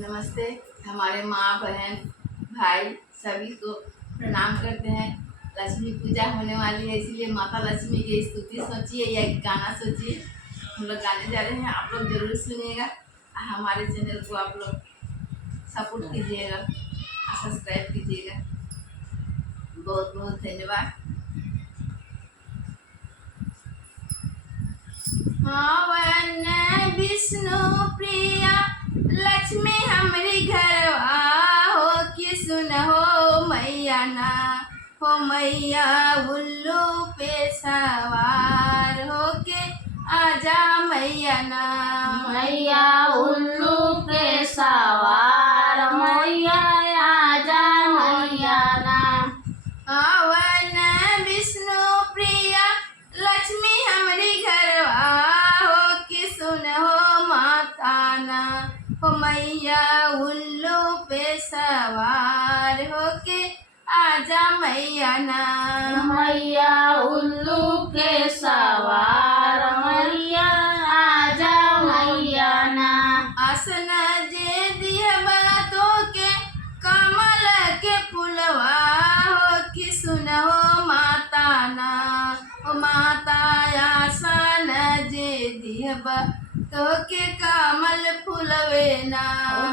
नमस्ते। हमारे माँ बहन भाई सभी को प्रणाम करते हैं। लक्ष्मी पूजा होने वाली है, इसलिए माता लक्ष्मी की स्तुति सोचिए या गाना सोचिए। हम लोग गाने जा रहे हैं, आप लोग जरूर सुनिएगा। हमारे चैनल को आप लोग सपोर्ट कीजिएगा और सब्सक्राइब कीजिएगा। बहुत बहुत धन्यवाद। विष्णु प्रिया लक्ष्मी हमारी घरवा हो कि सुन हो मैया ना हो मैया उल्लू पे सवार हो के आजा मैया ना मैया उल्लू पे सवार मैया आजा मैया ना। आवन विष्णु प्रिया लक्ष्मी हमारी घरवा हो कि सुन हो माता ना हो मैया उल्लू पे सवार हो के आजा मैया ना मैया उल्लू पे सवार मैया आजा मैया ना। आसन जे दिहबा तो के कमल के फुलवा हो कि सुन हो माता ना हो माता आसन जे दिहबा तो के कमल फुलवे ना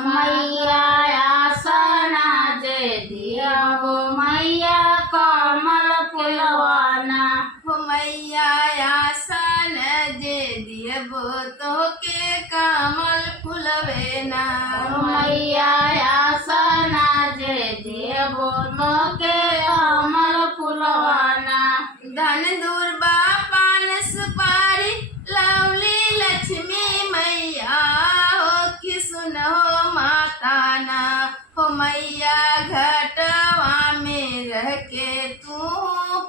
मैया आसना जे दिया हो मैया कमल फुलवाना। हो मैया आसन जे दिहबो तो के कमल फुलवे ना मैया आसना जे देवो तो के कमल फुलवाना। धन दुर्बा पान सुपारी लवली लक्ष्मी मैया हो कि सुन हो माता ना हो मैया घटवा में रह के तू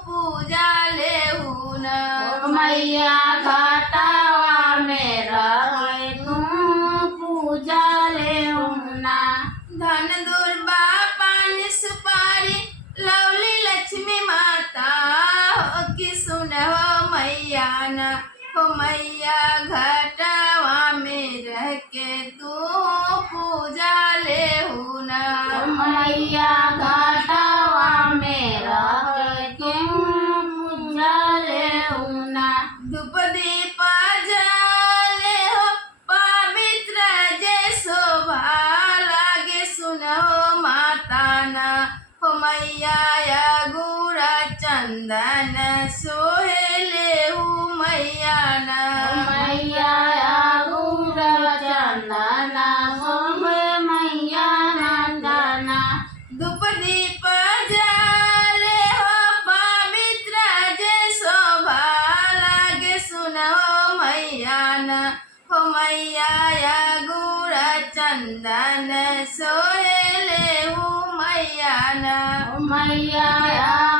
पूजा ले ना मैया घाटावा में रहे तू पूजा ले ना। धन दुर्बा पान सुपारी लवली लक्ष्मी माता हो कि सुन हो मैया ना हो मैया घटवा में रह के तू पूजा ले ना मैया घाटावा में रहे तू पूजा ले ना। धूप दीप जले हो पवित्र जे शोभा लागे सुन हो माता ना हो मैया या गुरा चंदन सोहेले हूँ मैया ना मैया गुरा चंदना सोहे मैया नंदना। धूप दीप जले हो पवित्र जे शोभा लागे सुन हो मैया ना हो मैया या गुरा चंदन सोहेले हूँ मैया ना मैया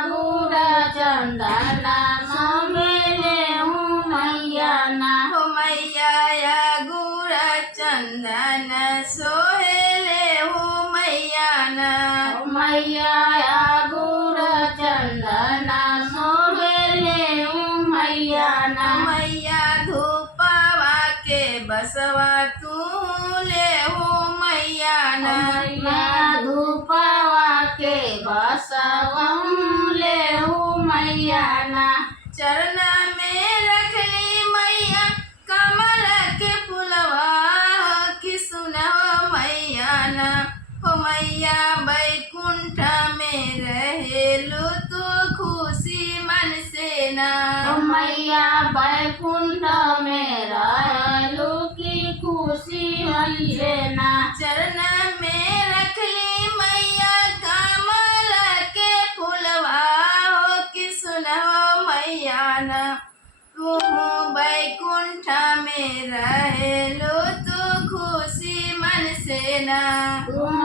गुरा चंदना सोहेले हूँ मैया ना। हो मैया या गुरा चंदन सोहेले हूँ मैया ना मैया गुरा चंदना सोहेले हूँ मैया ना। मैया धूपवा के बसवा तू ले हो मैया ना मैया धूपवा के बसवम ले हूँ मैया ना। चरण में रख ली मैया कमल के फुलवा कि सुन हो मैया ना हो मैया बैकुंठ में रहेलु तू खुशी मन से ना मैया बैकुंठ में रहलू की खुशी हंसे ना। चरण में रख ली मैया कमल के फुलवा हो कि सुन हो मैया ना तू बैकुंठ में रहेलो तू खुशी मन से ना तुम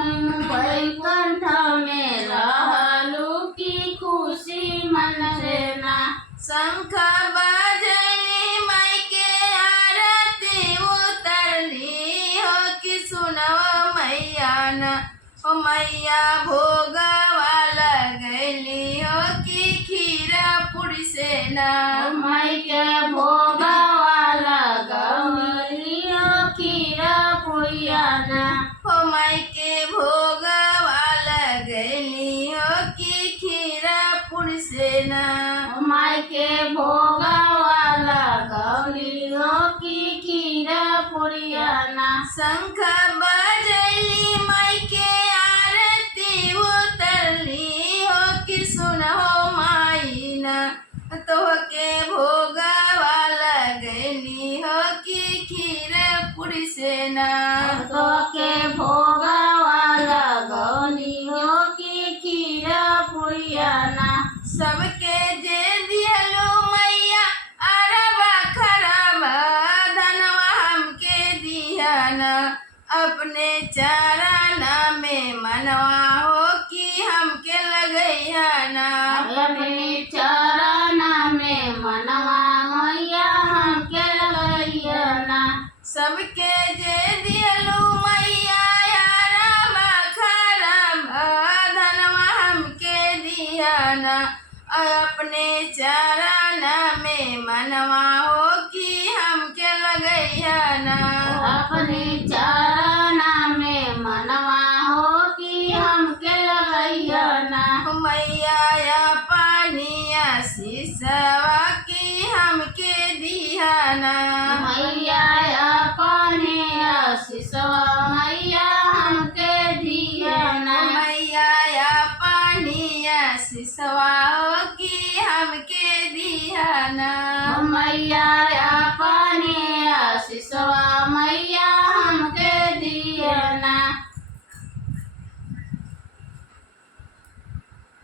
बैकुंठ में रहलू की खुशी मन से ना। शंख बजली माई के आरती उतरली हो कि सुनो मैया ना हो मैया भोगवा लगली हो कि खीरा पुरी से ना माई के भोगवा लगली खीरा पुड़िया ना हो माई के भोगवा लगैली हो कि खीरा पुर से ना माई के भोगवा लगौली हो कि खीरा पुरियाना शंख बजैली माई के आरती उतरली हो कि सुनहो माई ना तोहके भोगवा लगैली हो कि खीरा पुर से ना तो के भोगवा लगौली हो कि खीरा पुरियाना सबके जे दियलो मैया अरबा खरबा धनवा हमके दिहना अपने चरण में मनवा हो कि हमके लगैहना अपने चरण में मनवा मैया हमके लगैया सबके जे दियलो मैया अरबा खरबा धनवा हमके दिहना अपने चरण में मनवा हो कि हमके लगैहना अपने चरण में मनवा हो कि हमके लगैया मैया पानिया शीशवा की हमके दिहना मैया अपने शिशवा मैया हमके दियाना मैया पानिया शीशवा की हमके दिहना मैया